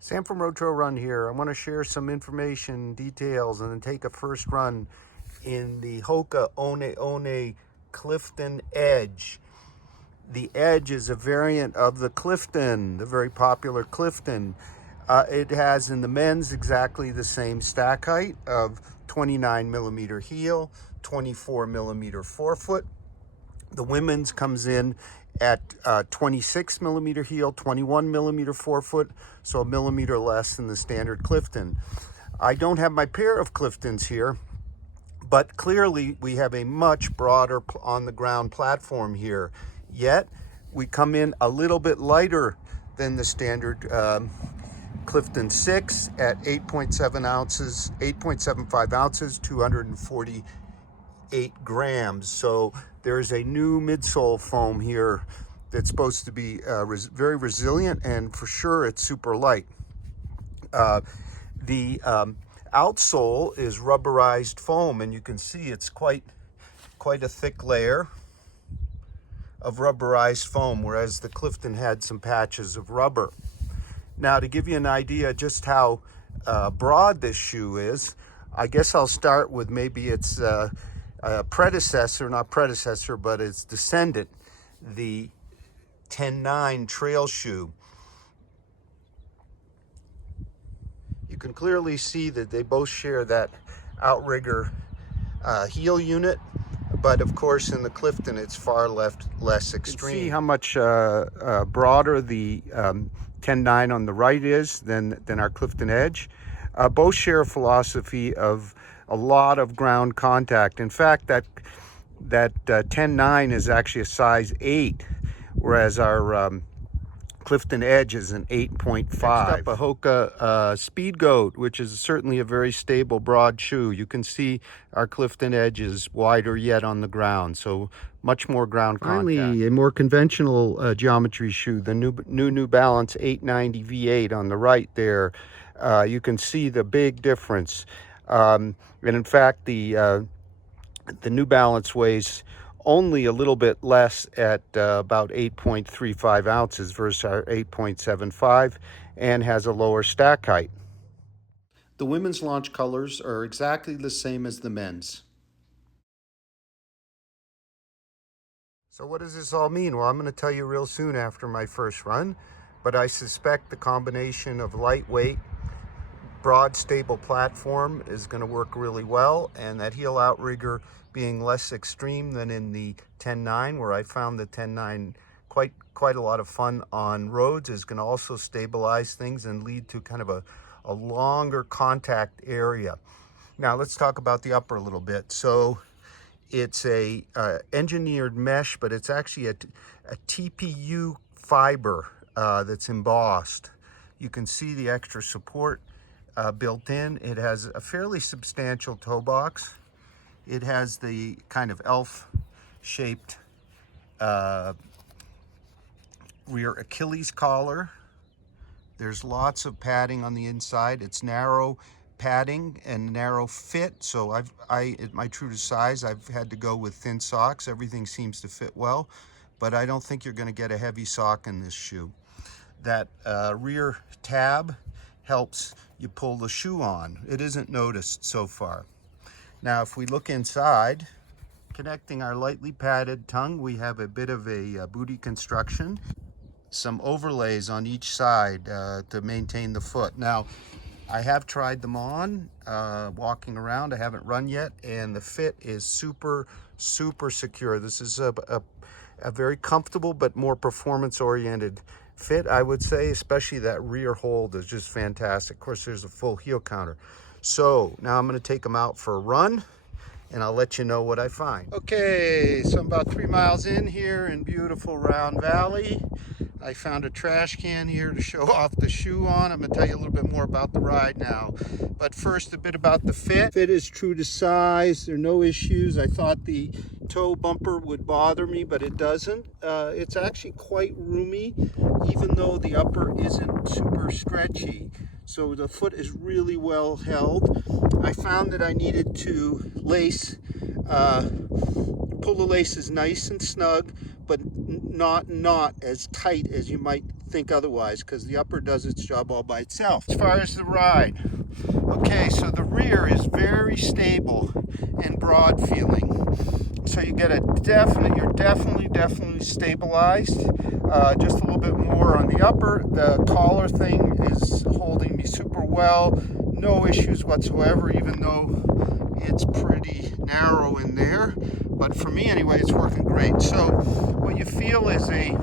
Sam from Road Trail Run here. I want to share some information, details, and then take a first run in the Hoka One Clifton Edge. The Edge is a variant of the Clifton, the very popular Clifton. It has in the men's exactly the same stack height of 29 millimeter heel, 24 millimeter forefoot. The women's comes in at 26 millimeter heel, 21 millimeter forefoot, so a millimeter less than the standard Clifton. I don't have my pair of Cliftons here, but clearly we have a much broader on the ground platform here. Yet we come in a little bit lighter than the standard Clifton 6 at 8.7 ounces, 8.75 ounces, 248 grams. So there's a new midsole foam here that's supposed to be very resilient, and for sure it's super light. The outsole is rubberized foam, and you can see it's quite a thick layer of rubberized foam, whereas the Clifton had some patches of rubber. Now, to give you an idea just how broad this shoe is, I guess I'll start with maybe its predecessor, not predecessor, but its descendant, the 10.9 trail shoe. You can clearly see that they both share that outrigger heel unit, but of course in the Clifton it's far less extreme. You can see how much broader the 10.9 on the right is than our Clifton Edge. Both share a philosophy of a lot of ground contact. In fact, that 10.9 is actually a size 8, whereas our Clifton Edge is an 8.5. Next up, a Hoka Speed Goat, which is certainly a very stable, broad shoe. You can see our Clifton Edge is wider yet on the ground, so much more ground contact. Finally, a more conventional geometry shoe, the New Balance 890 V8 on the right there. You can see the big difference. And in fact, the New Balance weighs only a little bit less at about 8.35 ounces versus our 8.75, and has a lower stack height. The women's launch colors are exactly the same as the men's. So what does this all mean? Well, I'm going to tell you real soon after my first run, but I suspect the combination of lightweight, broad, stable platform is going to work really well, and that heel outrigger being less extreme than in the 10.9, where I found the 10.9 quite a lot of fun on roads, is going to also stabilize things and lead to kind of a longer contact area. Now let's talk about the upper a little bit. So it's a engineered mesh, but it's actually a TPU fiber that's embossed. You can see the extra support built in. It has a fairly substantial toe box. It has the kind of elf-shaped rear Achilles collar. There's lots of padding on the inside. It's narrow padding and narrow fit, so at my true to size, I've had to go with thin socks. Everything seems to fit well, but I don't think you're going to get a heavy sock in this shoe. That rear tab helps you pull the shoe on. It isn't noticed so far. Now, if we look inside, connecting our lightly padded tongue, we have a bit of a booty construction, some overlays on each side to maintain the foot. Now, I have tried them on, walking around. I haven't run yet, and the fit is super secure. This is a very comfortable but more performance-oriented fit, I would say. Especially that rear hold is just fantastic. Of course, there's a full heel counter. So now I'm going to take them out for a run, and I'll let you know what I find. Okay, so I'm about 3 miles in here in beautiful Round Valley. I found a trash can here to show off the shoe on. I'm going to tell you a little bit more about the ride now. But first, a bit about the fit. Fit is true to size. There are no issues. I thought the toe bumper would bother me, but it doesn't. It's actually quite roomy, even though the upper isn't super stretchy. So the foot is really well held. I found that I needed to pull the laces nice and snug, but not as tight as you might think otherwise, because the upper does its job all by itself. As far as the ride, okay, so the rear is very stable and broad feeling. So you get a you're definitely stabilized. Just a little bit more on the upper. The collar thing is holding me super well. No issues whatsoever, even though it's pretty narrow in there. But for me anyway, it's working great. So what you feel is a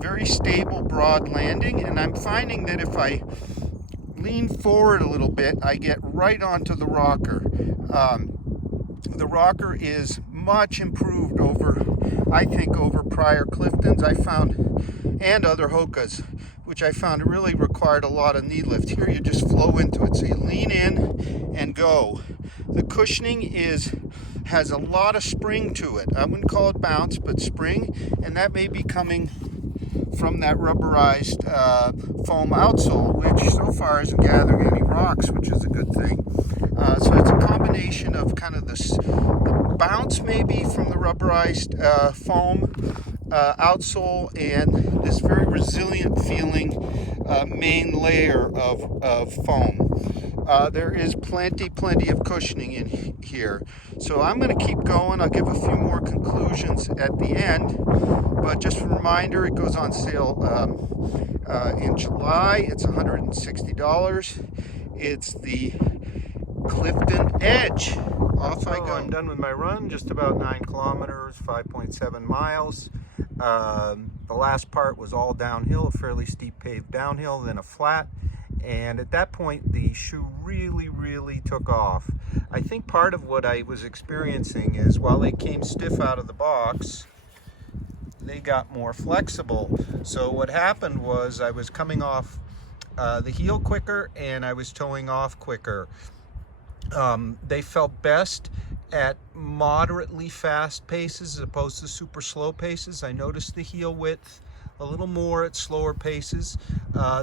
very stable, broad landing. And I'm finding that if I lean forward a little bit, I get right onto the rocker. The rocker is much improved over, I think, over prior Cliftons I found, and other Hokas, which I found really required a lot of knee lift. Here you just flow into it, so you lean in and go. The cushioning has a lot of spring to it. I wouldn't call it bounce, but spring, and that may be coming from that rubberized foam outsole, which so far isn't gathering any rocks, which is a good thing. So it's a combination of kind of the bounce maybe from the rubberized foam outsole and this very resilient feeling main layer of foam. There is plenty of cushioning in here. So I'm going to keep going. I'll give a few more conclusions at the end. But just a reminder, it goes on sale in July. It's $160. It's the Clifton Edge. Off I go. I'm done with my run, just about 9 kilometers, 5.7 miles. The last part was all downhill, a fairly steep paved downhill, then a flat. And at that point, the shoe really took off. I think part of what I was experiencing is while they came stiff out of the box, they got more flexible. So what happened was I was coming off the heel quicker and I was toeing off quicker. They felt best at moderately fast paces as opposed to super slow paces. I noticed the heel width a little more at slower paces.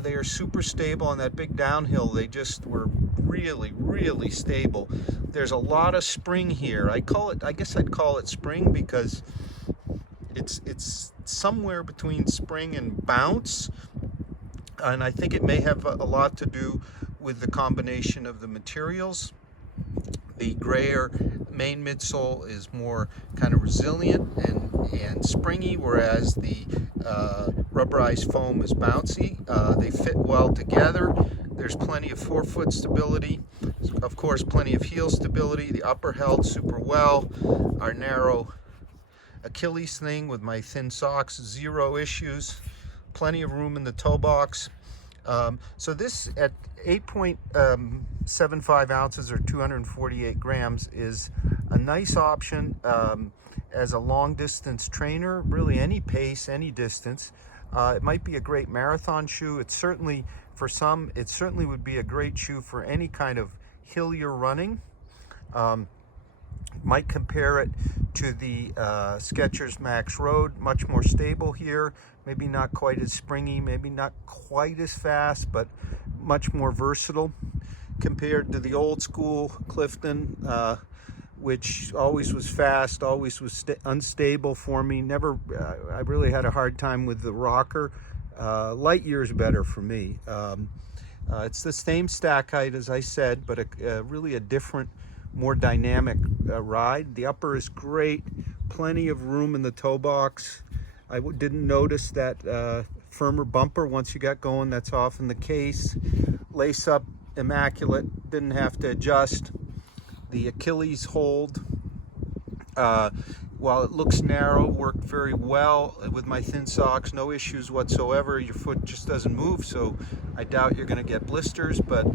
They are super stable on that big downhill. They just were really stable. There's a lot of spring here. I guess I'd call it spring because it's somewhere between spring and bounce, and I think it may have a lot to do with the combination of the materials. The grayer main midsole is more kind of resilient and springy, whereas the rubberized foam is bouncy. They fit well together. There's plenty of forefoot stability, of course plenty of heel stability. The upper held super well. Our narrow Achilles thing with my thin socks, 0 issues. Plenty of room in the toe box. So this at 8.75 ounces or 248 grams is a nice option as a long distance trainer, really any pace, any distance. It might be a great marathon shoe. It's certainly, for some, it certainly would be a great shoe for any kind of hill you're running. Might compare it to the Skechers Max Road, much more stable here, maybe not quite as springy, maybe not quite as fast, but much more versatile compared to the old school Clifton, which always was fast, always was unstable for me. Never, I really had a hard time with the rocker. Light years better for me. It's the same stack height as I said, but really a different, more dynamic ride. The upper is great, plenty of room in the toe box. I didn't notice that firmer bumper once you got going. That's often the case. Lace up, immaculate, didn't have to adjust. The Achilles hold, while it looks narrow, worked very well with my thin socks, no issues whatsoever. Your foot just doesn't move, so I doubt you're going to get blisters, but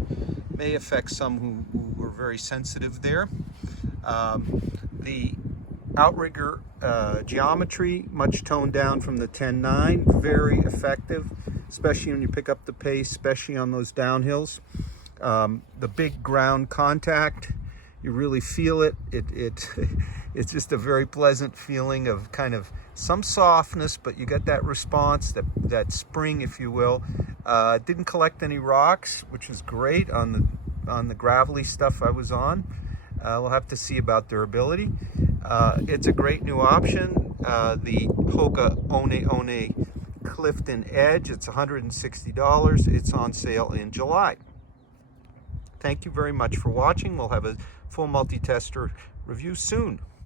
may affect some who were very sensitive there. The outrigger geometry, much toned down from the 10.9, very effective, especially when you pick up the pace, especially on those downhills. The big ground contact, you really feel it. It's just a very pleasant feeling of kind of some softness, but you get that response, that spring, if you will. Didn't collect any rocks, which is great on the gravelly stuff I was on. We'll have to see about durability. It's a great new option. The Hoka One Clifton Edge. It's $160. It's on sale in July. Thank you very much for watching. We'll have a full multi-tester review soon.